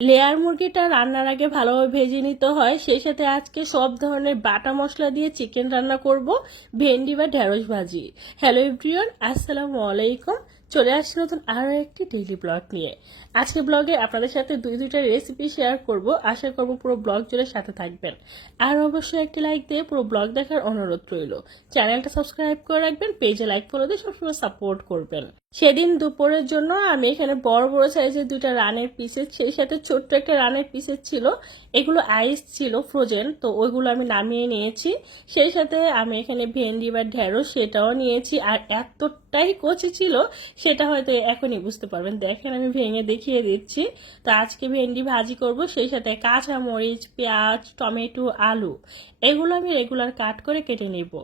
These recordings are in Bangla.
লেয়ার মুরগিটা রান্নার আগে ভালোভাবে ভেজে নিতে হয়। সেই সাথে আজকে সব ধরনের বাটা মশলা দিয়ে চিকেন রান্না করব, ভেন্ডি বা ঢেঁড়স ভাজি। হ্যালো এভরিওয়ান, আসসালামু আলাইকুম। চলে আসছি নতুন আরও একটি ডেইলি ব্লগ নিয়ে। আজকে ব্লগে আপনাদের সাথে দুইটা রেসিপি শেয়ার করব। আশা করব পুরো ব্লগ জুড়ে সাথে থাকবেন। আর অবশ্যই একটি লাইক দিয়ে পুরো ব্লগ দেখার অনুরোধ রইল। চ্যানেলটা সাবস্ক্রাইব করে রাখবেন, পেজে লাইক ফলো দিয়ে সবসময় সাপোর্ট করবেন। সেদিন দুপুরের জন্য আমি এখানে বড় বড় সাইজের দুইটা রানের পিসেস, সেই সাথে ছোট্ট একটা রানের পিসেস ছিল। এগুলো আইস ছিল, ফ্রোজেন, তো ওইগুলো আমি নামিয়ে নিয়েছি। সেই সাথে আমি এখানে ভেন্ডি বা ঢেঁড়স সেটাও নিয়েছি। আর এতটাই কচি ছিল সেটা হয়তো এখনই বুঝতে পারবেন। দেখেন আমি ভেঙে দেখিয়ে দিচ্ছি। তো আজকে ভেন্ডি ভাজি করব, সেই সাথে কাঁচা মরিচ, পেঁয়াজ, টমেটো, আলু এগুলো আমি রেগুলার কাট করে কেটে নেব।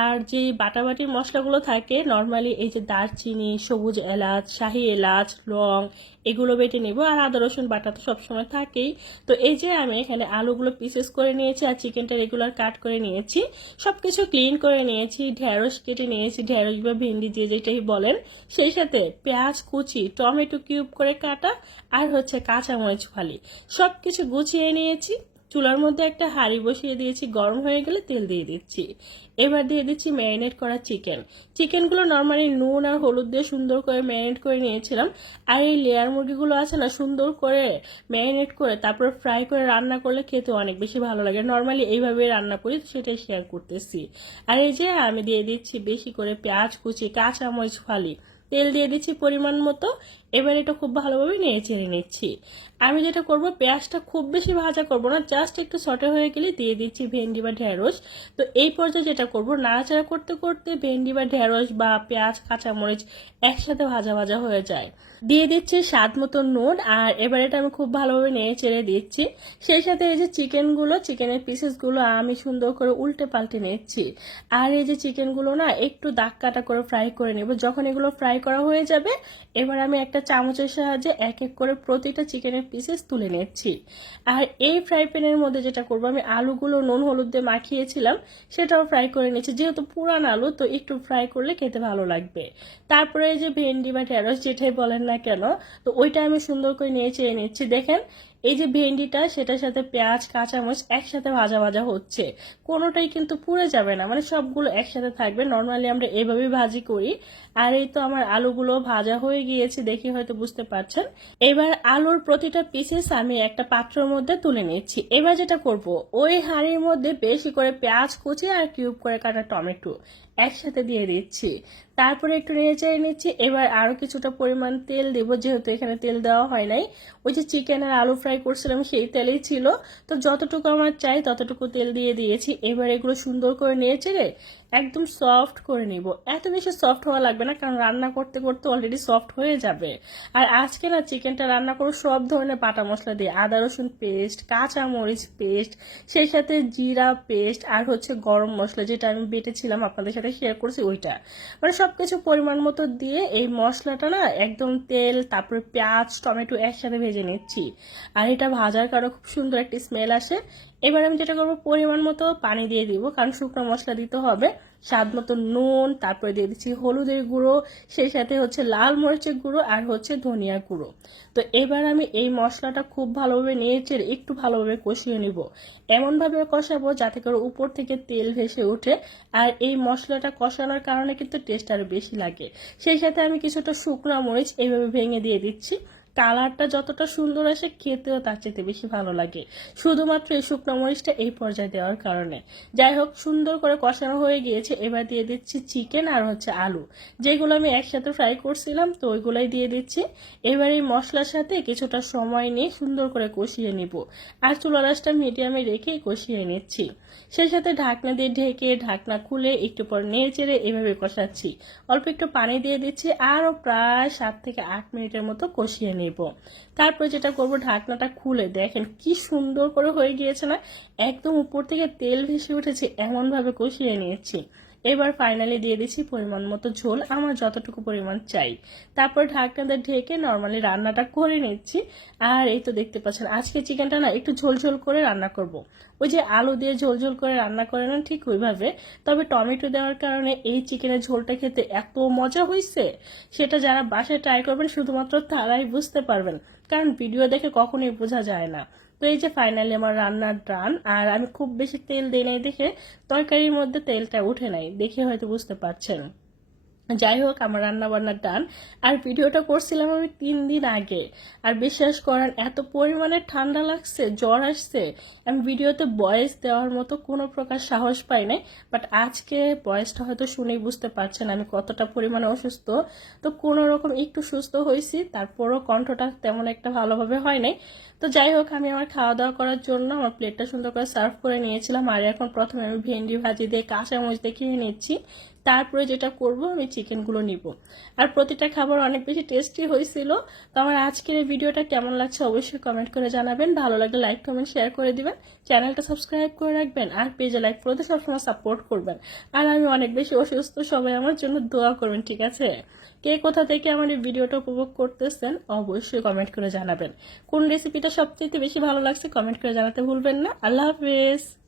আর যে বাটাবাটির মশলাগুলো থাকে নর্মালি, এই যে দারচিনি, সবুজ এলাচ, শাহি এলাচ, লং এগুলো বেটে নেব। আর আদা রসুন বাটা তো সবসময় থাকেই। তো এই যে আমি এখানে আলুগুলো পিসেস করে নিয়েছি আর চিকেনটা রেগুলার কাট করে নিয়েছি। সব কিছু ক্লিন করে নিয়েছি, ঢেঁড়স কেটে নিয়েছি, ঢেঁড়স বা ভেন্ডি যে যেটাই বলেন। সেই সাথে পেঁয়াজ কুচি, টমেটো কিউব করে কাটা, আর হচ্ছে কাঁচামরিচ ফালি সব কিছু গুছিয়ে নিয়েছি। চুলার মধ্যে একটা হাঁড়ি বসিয়ে দিয়েছি, গরম হয়ে গেলে তেল দিয়ে দিচ্ছি। এবার দিয়ে দিচ্ছি ম্যারিনেট করা চিকেনগুলো নর্মালি নুন আর হলুদ দিয়ে সুন্দর করে ম্যারিনেট করে নিয়েছিলাম। আর এই লেয়ার মুরগিগুলো আছে না, সুন্দর করে ম্যারিনেট করে তারপর ফ্রাই করে রান্না করলে খেতে অনেক বেশি ভালো লাগে। নর্মালি এইভাবে রান্না করি, সেটাই শেয়ার করতেছি। আর এই যে আমি দিয়ে দিচ্ছি বেশি করে পেঁয়াজ কুচি, কাঁচামরিচ ফালি, তেল দিয়ে দিচ্ছি পরিমাণ মতো। এবার এটা খুব ভালোভাবে নেড়ে চেড়ে নিচ্ছি। আমি যেটা করব, পেঁয়াজটা খুব বেশি ভাজা করব না, জাস্ট একটু সটে হয়ে গেলে দিয়ে দিচ্ছি ভেন্ডি বা ঢেঁড়স। তো এই পর্যায়ে যেটা করব, নাড়াচাড়া করতে করতে ভেন্ডি বা ঢেঁড়স বা পেঁয়াজ কাঁচামরিচ একসাথে ভাজা ভাজা হয়ে যায়। দিয়ে দিচ্ছি স্বাদ মতো নুন। আর এবার এটা আমি খুব ভালোভাবে নেড়ে চেড়ে দিচ্ছি। সেই সাথে এই যে চিকেনের পিসেসগুলো আমি সুন্দর করে উল্টে পাল্টে নিচ্ছি। আর এই যে চিকেনগুলো না একটু দাগ কাটা করে ফ্রাই করে নেব। যখন এগুলো ফ্রাই করা হয়ে যাবে, এবার আমি একটা চামচের সাহায্যে এক এক করে প্রতিটা চিকেনের পিসেস তুলে নিচ্ছি। আর এই ফ্রাই প্যানের মধ্যে যেটা করবো, আমি আলুগুলো নুন হলুদ দিয়ে মাখিয়েছিলাম সেটাও ফ্রাই করে নিচ্ছি। যেহেতু পুরান আলু, তো একটু ফ্রাই করলে খেতে ভালো লাগবে। তারপরে এই যে ভেন্ডি বা ঢেঁড়স যেটাই বলেন না কেন, তো ওইটা আমি সুন্দর করে নিয়ে চেয়ে নিচ্ছি। দেখেন এই যে ভেন্ডিটা, সেটার সাথে পেঁয়াজ কাঁচামরিচ একসাথে ভাজা ভাজা হচ্ছে, কোনোটাই কিন্তু পুড়ে যাবে না, মানে সবগুলো একসাথে থাকবে। নর্মালি আমরা এভাবেই ভাজি করি। আর এই তো আমার আলুগুলো ভাজা হয়ে গিয়েছে, দেখে হয়তো বুঝতে পারছেন। এবার আলুর প্রতিটা পিসেস আমি একটা পাত্রের মধ্যে তুলে নিচ্ছি। এবার যেটা করব, ওই হাঁড়ির মধ্যে বেশি করে পেঁয়াজ কুচি আর কিউব করে কাটা টমেটো একসাথে দিয়ে দিচ্ছি। তারপরে একটু নেড়ে চেড়ে নিচ্ছি। এবার আরো কিছুটা পরিমাণ তেল দেব, যেহেতু এখানে তেল দেওয়া হয় নাই। ওই যে চিকেন আর আলু ফ্রাই করছিলাম সেই তেলেই ছিল। তো যতটুকু আমার চাই ততটুকু তেল দিয়ে দিয়েছি। এবার এগুলো সুন্দর করে নেড়ে চেড়ে একদম সফট করে নিব। এত বেশি সফট হওয়া লাগবে না, কারণ রান্না করতে করতে অলরেডি সফট হয়ে যাবে। আর আজকে না চিকেনটা রান্না করবো সব ধরনের বাটা মশলা দিয়ে, আদা রসুন পেস্ট, কাঁচা মরিচ পেস্ট, সেই সাথে জিরা পেস্ট, আর হচ্ছে গরম মশলা যেটা আমি বেটেছিলাম আপনাদের সাথে শেয়ার করছি ওইটা। মানে সবকিছু পরিমাণ মতো দিয়ে এই মশলাটা না একদম তেল তারপরে পেঁয়াজ টমেটো একসাথে ভেজে নিচ্ছি। আর এটা ভাজার কারণে খুব সুন্দর একটি স্মেল আসে। এবার আমি যেটা করবো, পরিমাণ মতো পানি দিয়ে দিব, কারণ শুকনো মশলা দিতে হবে। স্বাদ মতো নুন, তারপরে দিয়ে দিচ্ছি হলুদের গুঁড়ো, সেই সাথে হচ্ছে লাল মরিচের গুঁড়ো, আর হচ্ছে ধনিয়া গুঁড়ো। তো এবার আমি এই মশলাটা খুব ভালোভাবে নিয়েছে একটু ভালোভাবে কষিয়ে নিব। এমনভাবে কষাবো যাতে করে উপর থেকে তেল ভেসে ওঠে। আর এই মশলাটা কষানোর কারণে কিন্তু টেস্ট আরো বেশি লাগে। সেই সাথে আমি কিছুটা শুকনো মরিচ এইভাবে ভেঙে দিয়ে দিচ্ছি। কালারটা যতটা সুন্দর আসে, খেতেও তার চেয়ে বেশি ভালো লাগে, শুধুমাত্র এই শুকনো মরিচটা এই পর্যায়ে দেওয়ার কারণে। যাই হোক, সুন্দর করে কষানো হয়ে গিয়েছে। এবার দিয়ে দিচ্ছি চিকেন আর হচ্ছে আলু, যেগুলো আমি একসাথে ফ্রাই করছিলাম, তো ওইগুলাই দিয়ে দিচ্ছি। এবার এই মশলার সাথে কিছুটা সময় নিয়ে সুন্দর করে কষিয়ে নিব। আর চুলার আঁচটা মিডিয়ামে রেখে কষিয়ে নিচ্ছি। সেই সাথে ঢাকনা দিয়ে ঢেকে ঢাকনা খুলে একটু পর নেড়ে চেড়ে এভাবে কষাচ্ছি। অল্প একটু পানি দিয়ে দিচ্ছি, আরও প্রায় 7 থেকে 8 মিনিটের মতো কষিয়ে নেব। তারপর যেটা করব, ঢাকনাটা খুলে দেখেন কি সুন্দর করে হয়ে গিয়েছে না, একদম উপর থেকে তেল ভেসে উঠেছে, এমনভাবে কষিয়ে নিয়েছি। এবার ফাইনালি দিয়ে দিচ্ছি পরিমাণ মতো ঝোল, আমার যতটুকু পরিমাণ চাই। তারপর ঢাকনাটা ঢেকে নর্মালি রান্নাটা করে নিচ্ছি। আর এই তো দেখতে পাচ্ছেন, আজকে চিকেনটা না একটু ঝোল ঝোল করে রান্না করব। ওই যে আলু দিয়ে ঝোল ঝোল করে রান্না করে না, ঠিক ওইভাবে। তবে টমেটো দেওয়ার কারণে এই চিকেনের ঝোলটা খেতে এত মজা হয়েছে, সেটা যারা বাসায় ট্রাই করবেন শুধুমাত্র তারাই বুঝতে পারবেন। কারণ ভিডিও দেখে কখনোই বোঝা যায় না। তো এই যে ফাইনালি আমার রান্নার ডান, আর আমি খুব বেশি তেল দিই নাই দেখে তরকারির মধ্যে তেলটা উঠে নাই, দেখে হয়তো বুঝতে পারছেন। যাই হোক, আমার রান্না বান্নার ডান। আর ভিডিওটা করছিলাম আমি 3 দিন আগে, আর বিশ্বাস করেন এত পরিমাণে ঠান্ডা লাগছে, জ্বর আসছে, আমি ভিডিওতে ভয়েস দেওয়ার মতো কোনো প্রকার সাহস পাই নাই। বাট আজকে ভয়েসটা হয়তো শুনেই বুঝতে পারছেন আমি কতটা পরিমাণে অসুস্থ। তো কোনো রকম একটু সুস্থ হয়েছি, তারপরও কণ্ঠটা তেমন একটা ভালোভাবে হয় নাই। তো যাই হোক, আমি আমার খাওয়া দাওয়া করার জন্য আমার প্লেটটা সুন্দর করে সার্ভ করে নিয়েছিলাম। আর এখন প্রথমে আমি ভেন্ডি ভাজি দিয়ে কাঁচামরিচ দিয়ে খেয়ে নিচ্ছি। তারপরে যেটা করব, আমি চিকেনগুলো নিব। আর প্রতিটা খাবার অনেক বেশি টেস্টি হয়েছিল। তো আমার আজকের এই ভিডিওটা কেমন লাগছে অবশ্যই কমেন্ট করে জানাবেন। ভালো লাগলে লাইক কমেন্ট শেয়ার করে দিবেন, চ্যানেলটা সাবস্ক্রাইব করে রাখবেন, আর পেজে লাইক করে দিয়ে সবসময় সাপোর্ট করবেন। আর আমি অনেক বেশি অসুস্থ, সবাই আমার জন্য দোয়া করবেন, ঠিক আছে? কে কোথা থেকে আমার এই ভিডিওটা উপভোগ করতেছেন অবশ্যই কমেন্ট করে জানাবেন। কোন রেসিপিটা সবচেয়ে বেশি ভালো লাগছে কমেন্ট করে জানাতে ভুলবেন না। আল্লাহ হাফেজ।